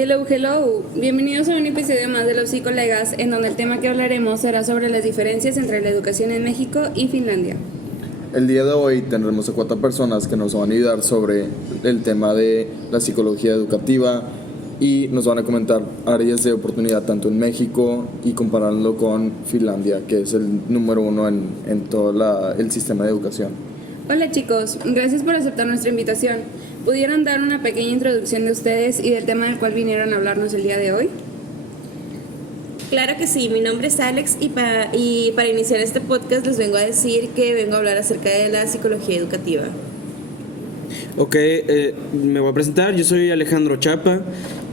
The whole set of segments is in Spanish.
Hello, hello. Bienvenidos a un episodio más de Los Psicolegas, en donde el tema que hablaremos será sobre las diferencias entre la educación en México y Finlandia. El día de hoy tendremos a 4 personas que nos van a ayudar sobre el tema de la psicología educativa y nos van a comentar áreas de oportunidad tanto en México y compararlo con Finlandia, que es el número 1 en todo el sistema de educación. Hola chicos, gracias por aceptar nuestra invitación. ¿Pudieran dar una pequeña introducción de ustedes y del tema del cual vinieron a hablarnos el día de hoy? Claro que sí, mi nombre es Alex y para iniciar este podcast les vengo a decir que vengo a hablar acerca de la psicología educativa. Ok, me voy a presentar, yo soy Alejandro Chapa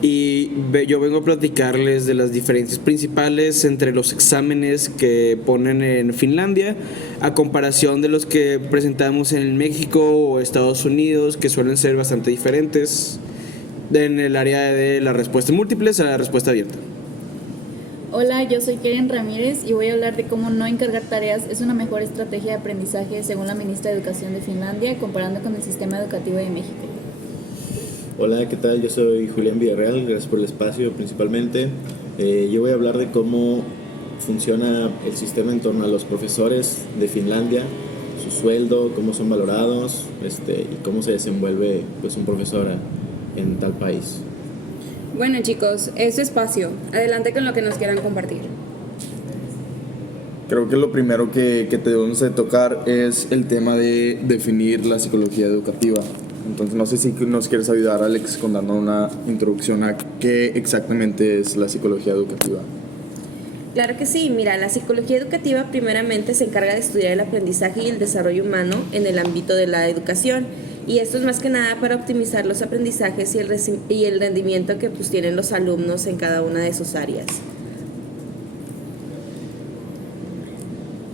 y yo vengo a platicarles de las diferencias principales entre los exámenes que ponen en Finlandia a comparación de los que presentamos en México o Estados Unidos, que suelen ser bastante diferentes en el área de las respuestas múltiples a la respuesta abierta. Hola, yo soy Keren Ramírez y voy a hablar de cómo no encargar tareas es una mejor estrategia de aprendizaje según la ministra de Educación de Finlandia, comparando con el sistema educativo de México. Hola, ¿qué tal? Yo soy Julián Villarreal, gracias por el espacio principalmente. Yo voy a hablar de cómo funciona el sistema en torno a los profesores de Finlandia, su sueldo, cómo son valorados y cómo se desenvuelve un profesor en tal país. Bueno chicos, es su espacio. Adelante con lo que nos quieran compartir. Creo que lo primero que debemos de tocar es el tema de definir la psicología educativa. Entonces no sé si nos quieres ayudar, Alex, con dando una introducción a qué exactamente es la psicología educativa. Claro que sí, mira, la psicología educativa primeramente se encarga de estudiar el aprendizaje y el desarrollo humano en el ámbito de la educación. Y esto es más que nada para optimizar los aprendizajes y el rendimiento que tienen los alumnos en cada una de sus áreas.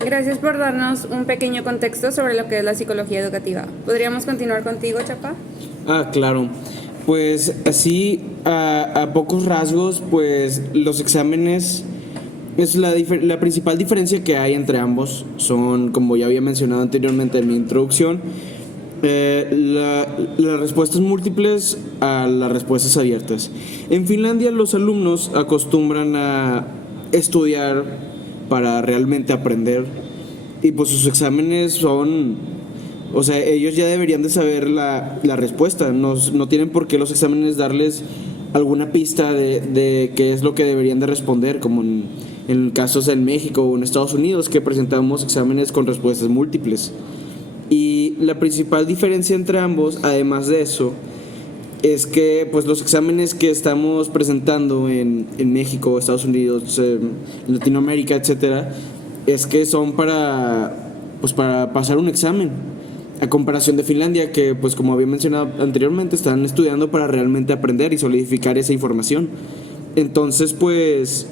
Gracias por darnos un pequeño contexto sobre lo que es la psicología educativa. ¿Podríamos continuar contigo, Chapa? Claro. Pues así, a pocos rasgos, pues los exámenes es la principal diferencia que hay entre ambos. Son, como ya había mencionado anteriormente en mi introducción, las respuestas múltiples a las respuestas abiertas. En Finlandia los alumnos acostumbran a estudiar para realmente aprender y pues sus exámenes son, o sea, ellos ya deberían de saber la respuesta. No tienen por qué los exámenes darles alguna pista de qué es lo que deberían de responder, como en casos en México o en Estados Unidos, que presentamos exámenes con respuestas múltiples. Y la principal diferencia entre ambos, además de eso, es que pues los exámenes que estamos presentando en México, Estados Unidos, en Latinoamérica, etcétera, es que son para pasar un examen, a comparación de Finlandia, que pues como había mencionado anteriormente, están estudiando para realmente aprender y solidificar esa información. Entonces pues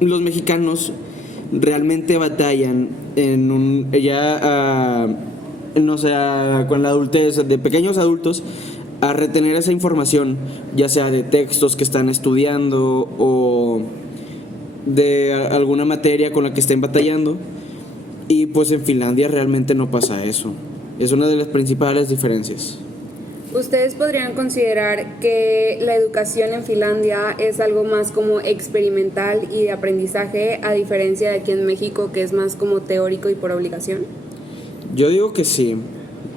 los mexicanos realmente batallan con la adultez, de pequeños adultos, a retener esa información, ya sea de textos que están estudiando o de alguna materia con la que estén batallando. Y pues en Finlandia realmente no pasa eso. Es una de las principales diferencias. ¿Ustedes podrían considerar que la educación en Finlandia es algo más como experimental y de aprendizaje, a diferencia de aquí en México, que es más como teórico y por obligación? Yo digo que sí,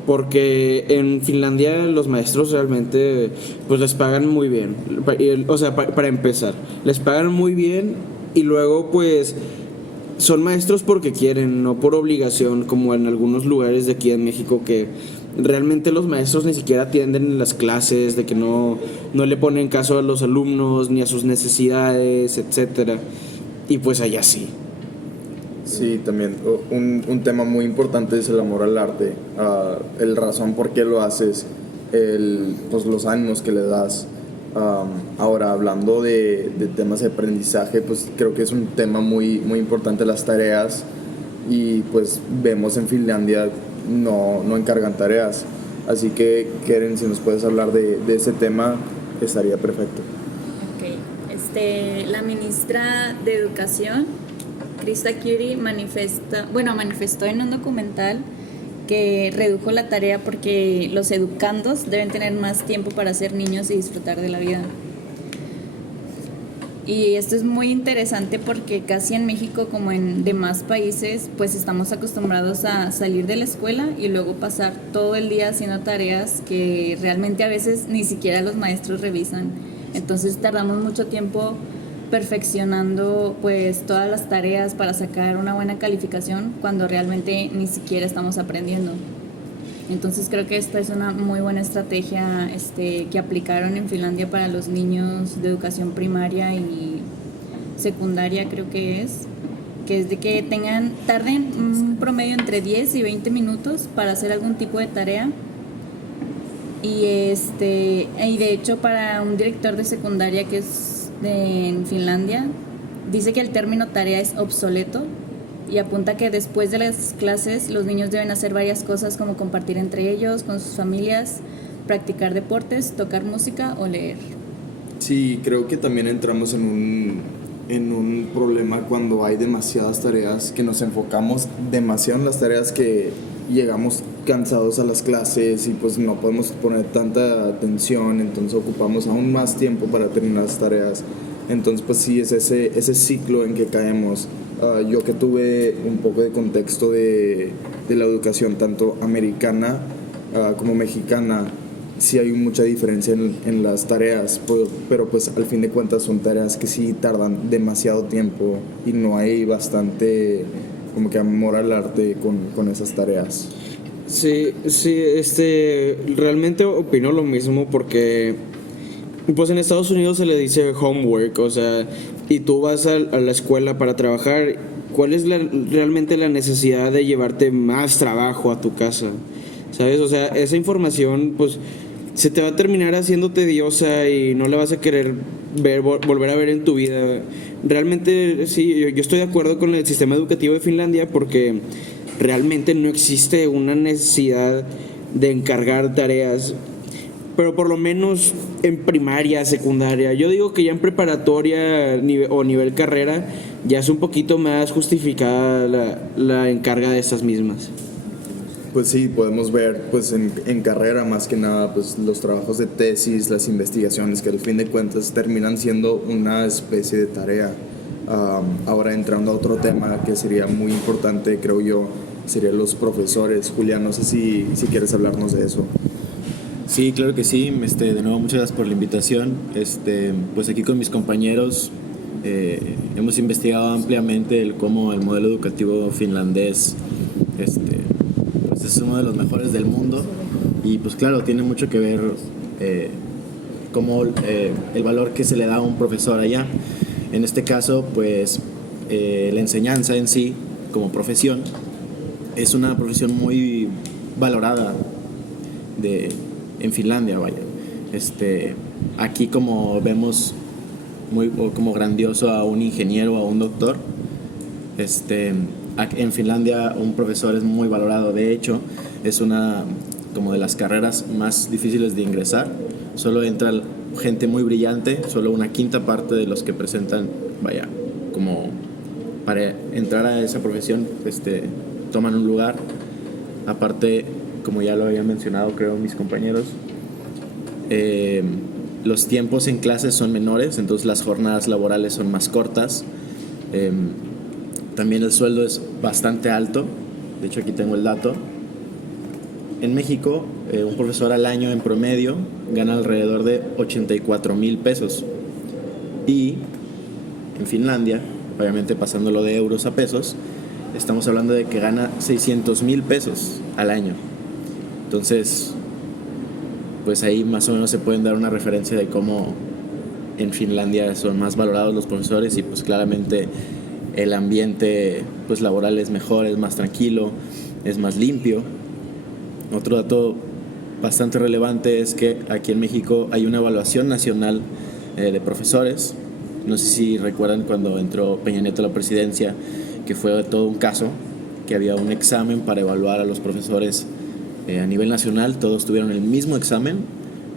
porque en Finlandia los maestros realmente pues les pagan muy bien. O sea, para empezar, les pagan muy bien y luego pues son maestros porque quieren, no por obligación, como en algunos lugares de aquí en México, que realmente los maestros ni siquiera atienden en las clases, de que no le ponen caso a los alumnos ni a sus necesidades, etcétera. Y pues allá sí. Sí, también un tema muy importante es el amor al arte, el razón por qué lo haces, los ánimos que le das. Ahora, hablando de temas de aprendizaje, pues creo que es un tema muy, muy importante las tareas, y pues vemos en Finlandia no encargan tareas. Así que, Keren, si nos puedes hablar de ese tema, estaría perfecto. La ministra de Educación, Krista Kiuri, manifestó en un documental que redujo la tarea porque los educandos deben tener más tiempo para ser niños y disfrutar de la vida. Y esto es muy interesante porque casi en México como en demás países pues estamos acostumbrados a salir de la escuela y luego pasar todo el día haciendo tareas que realmente a veces ni siquiera los maestros revisan. Entonces tardamos mucho tiempo perfeccionando pues todas las tareas para sacar una buena calificación cuando realmente ni siquiera estamos aprendiendo. Entonces creo que esta es una muy buena estrategia que aplicaron en Finlandia para los niños de educación primaria y secundaria, creo que es de que tarden un promedio entre 10 y 20 minutos para hacer algún tipo de tarea. Y de hecho para un director de secundaria que es en Finlandia, dice que el término tarea es obsoleto y apunta que después de las clases los niños deben hacer varias cosas como compartir entre ellos, con sus familias, practicar deportes, tocar música o leer. Sí, creo que también entramos en un problema cuando hay demasiadas tareas, que nos enfocamos demasiado en las tareas que llegamos cansados a las clases y pues no podemos poner tanta atención, entonces ocupamos aún más tiempo para terminar las tareas. Entonces pues sí, es ese ciclo en que caemos. Yo que tuve un poco de contexto de la educación tanto americana como mexicana, sí hay mucha diferencia en las tareas, pero pues al fin de cuentas son tareas que sí tardan demasiado tiempo y no hay bastante como que amor al arte con esas tareas. Sí, realmente opino lo mismo porque pues en Estados Unidos se le dice homework, o sea, y tú vas a la escuela para trabajar. ¿Cuál es realmente la necesidad de llevarte más trabajo a tu casa? ¿Sabes? O sea, esa información pues se te va a terminar haciendo tediosa y no la vas a querer volver a ver en tu vida. Realmente sí, yo estoy de acuerdo con el sistema educativo de Finlandia porque realmente no existe una necesidad de encargar tareas, pero por lo menos en primaria, secundaria. Yo digo que ya en preparatoria o nivel carrera ya es un poquito más justificada la encarga de estas mismas. Pues sí, podemos ver pues en carrera más que nada pues los trabajos de tesis, las investigaciones que al fin de cuentas terminan siendo una especie de tarea. Ahora entrando a otro tema que sería muy importante, creo yo, serían los profesores. Julián, no sé si quieres hablarnos de eso. Sí, claro que sí. De nuevo, muchas gracias por la invitación. Pues aquí con mis compañeros hemos investigado ampliamente cómo el modelo educativo finlandés pues es uno de los mejores del mundo y pues claro, tiene mucho que ver cómo el valor que se le da a un profesor allá. En este caso, pues la enseñanza en sí, como profesión, es una profesión muy valorada en Finlandia, vaya. Aquí como vemos como grandioso a un ingeniero o a un doctor, en Finlandia un profesor es muy valorado. De hecho, es una como de las carreras más difíciles de ingresar. Solo entra gente muy brillante, solo una quinta parte de los que presentan, vaya, como para entrar a esa profesión, toman un lugar. Aparte, como ya lo habían mencionado, creo, mis compañeros, los tiempos en clases son menores, entonces las jornadas laborales son más cortas. También el sueldo es bastante alto. De hecho, aquí tengo el dato. En México, un profesor al año en promedio gana alrededor de 84,000 pesos. Y en Finlandia, obviamente pasándolo de euros a pesos, estamos hablando de que gana 600,000 pesos al año. Entonces, pues ahí más o menos se pueden dar una referencia de cómo en Finlandia son más valorados los profesores y pues claramente el ambiente pues laboral es mejor, es más tranquilo, es más limpio. Otro dato bastante relevante es que aquí en México hay una evaluación nacional de profesores. No sé si recuerdan cuando entró Peña Nieto a la presidencia, que fue todo un caso, que había un examen para evaluar a los profesores a nivel nacional. Todos tuvieron el mismo examen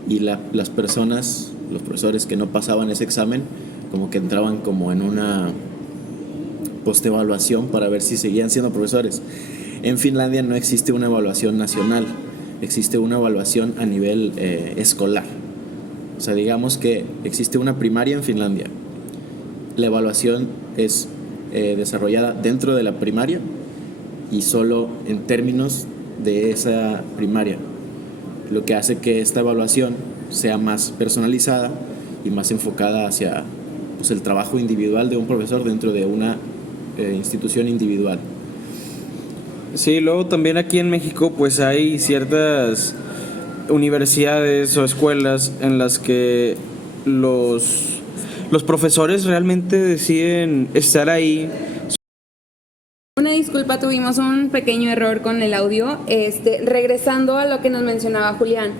y las personas, los profesores que no pasaban ese examen, como que entraban como en una postevaluación para ver si seguían siendo profesores. En Finlandia no existe una evaluación nacional, existe una evaluación a nivel escolar. O sea, digamos que existe una primaria en Finlandia la evaluación es desarrollada dentro de la primaria y solo en términos de esa primaria, lo que hace que esta evaluación sea más personalizada y más enfocada hacia pues, el trabajo individual de un profesor dentro de una institución individual. Sí, luego también aquí en México pues hay ciertas universidades o escuelas en las que los profesores realmente deciden estar ahí. Una disculpa, tuvimos un pequeño error con el audio. Regresando a lo que nos mencionaba Julián,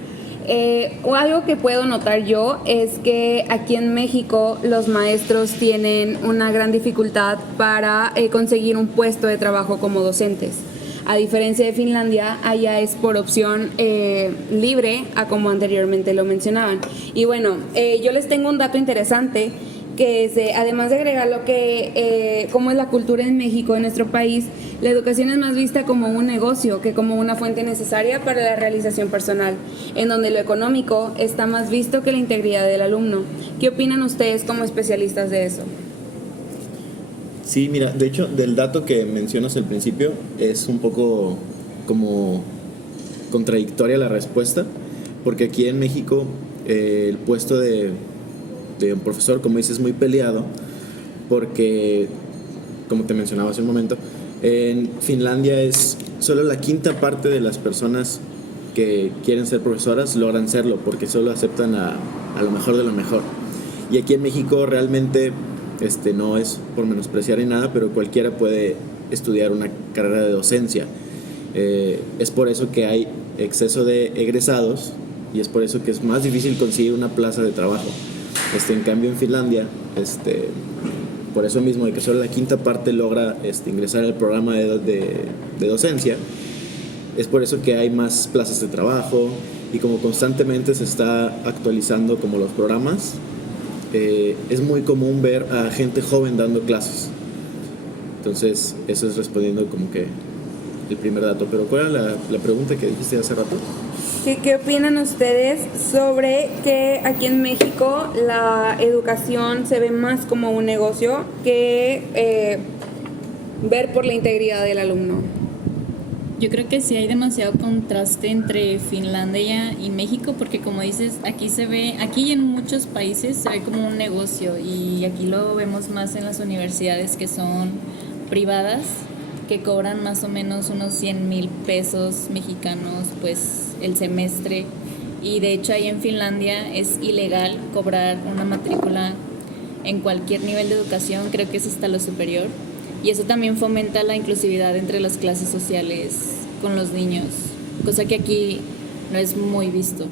algo que puedo notar yo es que aquí en México los maestros tienen una gran dificultad para conseguir un puesto de trabajo como docentes. A diferencia de Finlandia, allá es por opción libre, a como anteriormente lo mencionaban. Y bueno, yo les tengo un dato interesante, que es, además de agregar lo que, cómo es la cultura en México, en nuestro país, la educación es más vista como un negocio que como una fuente necesaria para la realización personal, en donde lo económico está más visto que la integridad del alumno. ¿Qué opinan ustedes como especialistas de eso? Sí, mira, de hecho, del dato que mencionas al principio es un poco como contradictoria la respuesta, porque aquí en México el puesto de un profesor, como dices, es muy peleado, porque, como te mencionaba hace un momento, en Finlandia es solo la quinta parte de las personas que quieren ser profesoras logran serlo, porque solo aceptan a lo mejor de lo mejor. Y aquí en México realmente no es por menospreciar ni nada, pero cualquiera puede estudiar una carrera de docencia. Es por eso que hay exceso de egresados y es por eso que es más difícil conseguir una plaza de trabajo. En cambio en Finlandia, por eso mismo de que solo la quinta parte logra ingresar al programa de docencia, es por eso que hay más plazas de trabajo y como constantemente se está actualizando como los programas, es muy común ver a gente joven dando clases. Entonces, eso es respondiendo como que el primer dato. Pero ¿cuál era la pregunta que dijiste hace rato? ¿Qué opinan ustedes sobre que aquí en México la educación se ve más como un negocio que ver por la integridad del alumno? Yo creo que sí hay demasiado contraste entre Finlandia y México, porque como dices, aquí se ve, aquí y en muchos países se ve como un negocio, y aquí lo vemos más en las universidades que son privadas, que cobran más o menos unos 100,000 pesos mexicanos pues el semestre, y de hecho ahí en Finlandia es ilegal cobrar una matrícula en cualquier nivel de educación, creo que es hasta lo superior. Y eso también fomenta la inclusividad entre las clases sociales con los niños, cosa que aquí no es muy visto.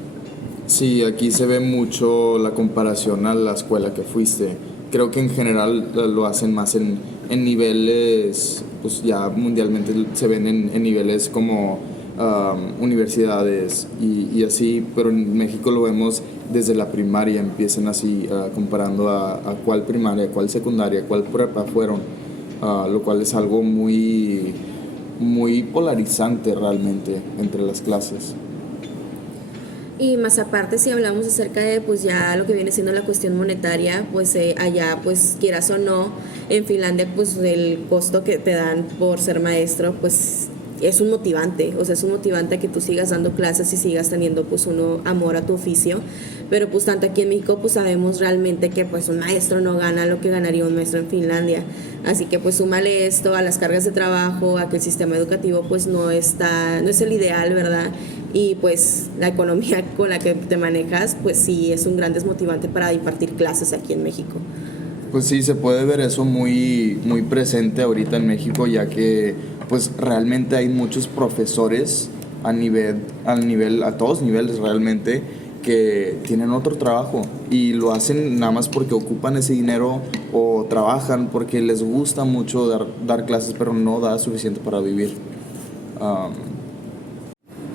Sí, aquí se ve mucho la comparación a la escuela que fuiste. Creo que en general lo hacen más en niveles, pues ya mundialmente se ven en niveles como universidades y así, pero en México lo vemos desde la primaria, empiezan así comparando a cuál primaria, cuál secundaria, cuál prepa fueron. Lo cual es algo muy, muy polarizante realmente entre las clases. Y más aparte, si hablamos acerca de pues ya lo que viene siendo la cuestión monetaria, pues allá pues quieras o no, en Finlandia pues el costo que te dan por ser maestro pues es un motivante, o sea, es un motivante a que tú sigas dando clases y sigas teniendo pues amor a tu oficio. Pero pues tanto aquí en México pues sabemos realmente que pues un maestro no gana lo que ganaría un maestro en Finlandia, así que pues súmale esto a las cargas de trabajo, a que el sistema educativo pues no es el ideal, ¿verdad? Y pues la economía con la que te manejas pues sí es un gran desmotivante para impartir clases aquí en México. Pues sí, se puede ver eso muy, muy presente ahorita en México, ya que pues realmente hay muchos profesores a todos niveles realmente, que tienen otro trabajo y lo hacen nada más porque ocupan ese dinero o trabajan porque les gusta mucho dar clases, pero no da suficiente para vivir.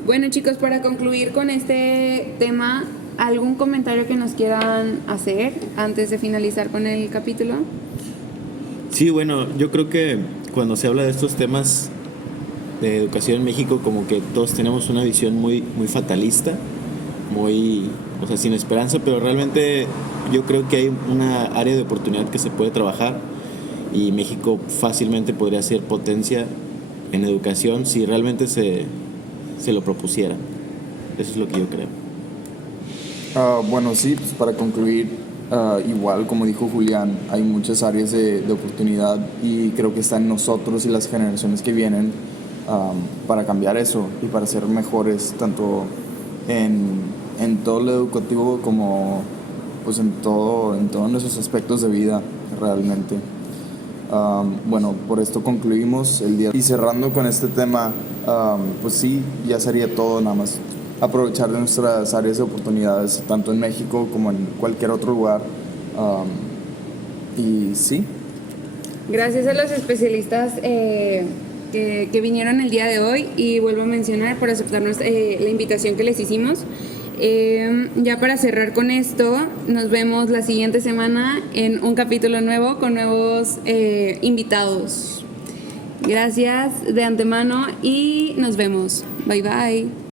Bueno, chicos, para concluir con este tema, ¿algún comentario que nos quieran hacer antes de finalizar con el capítulo? Sí, bueno, yo creo que cuando se habla de estos temas de educación en México, como que todos tenemos una visión muy, muy fatalista, muy o sea, sin esperanza, pero realmente yo creo que hay una área de oportunidad que se puede trabajar y México fácilmente podría ser potencia en educación si realmente se lo propusiera. Eso es lo que yo creo. Bueno, sí, pues para concluir, igual como dijo Julián, hay muchas áreas de oportunidad y creo que está en nosotros y las generaciones que vienen para cambiar eso y para ser mejores tanto en todo lo educativo como pues en todos nuestros aspectos de vida realmente. Bueno, por esto concluimos el día. Y cerrando con este tema, pues sí, ya sería todo, nada más aprovechar de nuestras áreas de oportunidades, tanto en México como en cualquier otro lugar. Y sí. Gracias a los especialistas que vinieron el día de hoy y vuelvo a mencionar por aceptarnos la invitación que les hicimos. Ya para cerrar con esto, nos vemos la siguiente semana en un capítulo nuevo con nuevos invitados. Gracias de antemano y nos vemos. Bye bye.